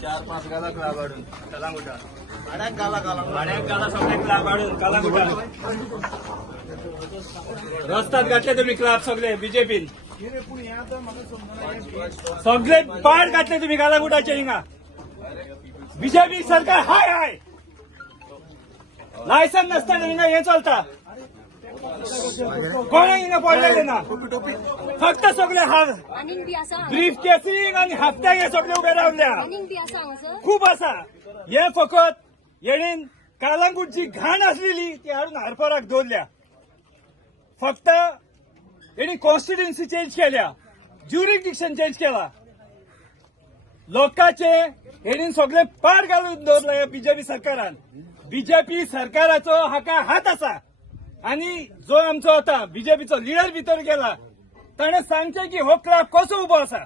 चार पाच गाला क्लाब हाडून कलांगुटा वाड्याक गाला सगळे क्लाब हाडून कलांगुटा रस्त्यात घातले तुम्ही क्लाब सगळे बीजेपीन सगळे पाड घातले तुम्ही कलांगुटाचे हिंगा बीजेपी सरकार हाय हाय लायसन नसताना हिंगा हे चलता कोणाक हिंगा पडलेले ना फक्त सगळे हार ब्रीफ केसिंग आणि हप्त्याक हे सगळे उभे रावल्या खूप असा हे फकत येणीन कलांगूटची घाण असलेली ती हाडून हरपराक दवरल्या फक्त येणी कॉन्स्टिट्युएन्सी चेंज केल्या ज्युरिडिक्शन चेंज केला लोकांचे येणीन सगळे पाड घालून दवरला बीजेपी सरकारान बीजेपी सरकाराचो हाका हात असा आणि जो आमचो आता बीजेपीचो लिडर भितर गेला ताणे सांगचे की हो क्लब कसो उबो आसा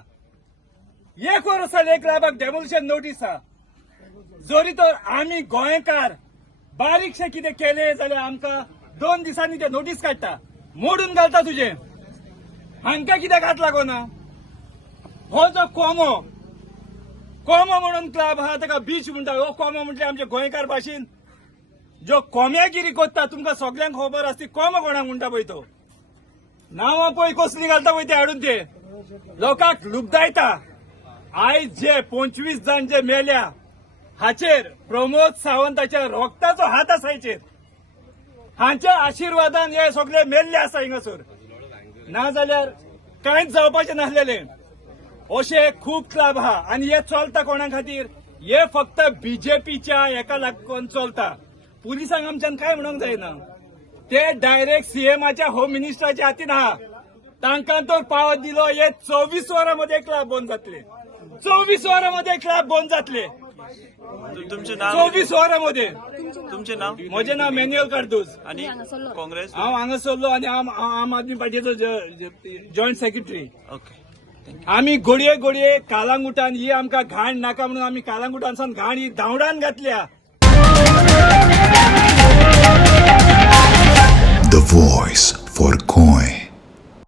एक वर्स जालें क्लबाक डेमोलिशन नोटीस आहा जरी तर आमी गोंयकार बारीकशे कितें केले जाल्यार आमकां 2 दिसांनी ते नोटीस काडटा मोडून घालता तुजे हांकां कित्याक हात लागोना हो जो कोमो म्हणून क्लब आहा ताका बीच म्हणटा हो कोमो म्हटल्यार आमच्या गोंयकार भाशेन जो कोम्यागिरी कोत्ता तुमकां सगळ्यांक खबर आसती कोमो कोणाक म्हणटा पळय तो नांवां पळय कसली घालता पळय ते हाडून ते लोकांक लुबदायता आयज जे 25 जाण जे मेल्या हाचेर प्रमोद सावंताच्या रोगताचो हात आसा हेचेर हांच्या आशिर्वादान हे सगळे मेल्ले आसा हिंगासर नाजाल्यार कांयच जावपाचें नासलेले अशे खूब क्लब आहा आनी हे चलता कोणा खातीर हे फक्त बीजेपीच्या हेका लागून चलता पुलिसांक आमच्यान काय म्हणूंक जायना ते डायरेक्ट सीएमाच्या होम मिनिस्टराच्या हातीन आहा तांकां तर पावर दिलो हे 24 वरांमध्ये क्लब बंद जातले 24 वरांमध्ये क्लब बंद जातले तुमचे नाव 24 वरांमध्ये तुमचे नाव म्हजें नाव मॅन्युअल कार्दोज आणि काँग्रेस हांव हांगा सरलो आनी आम आदमी पार्टीचो जॉयंट सेक्रेटरी ओके आमी घडये घडये कालांगुटान ही आमकां घाण नाका म्हणून आमी कालांगुटानसान घाण ही धांवडान घातल्या The voice for coin.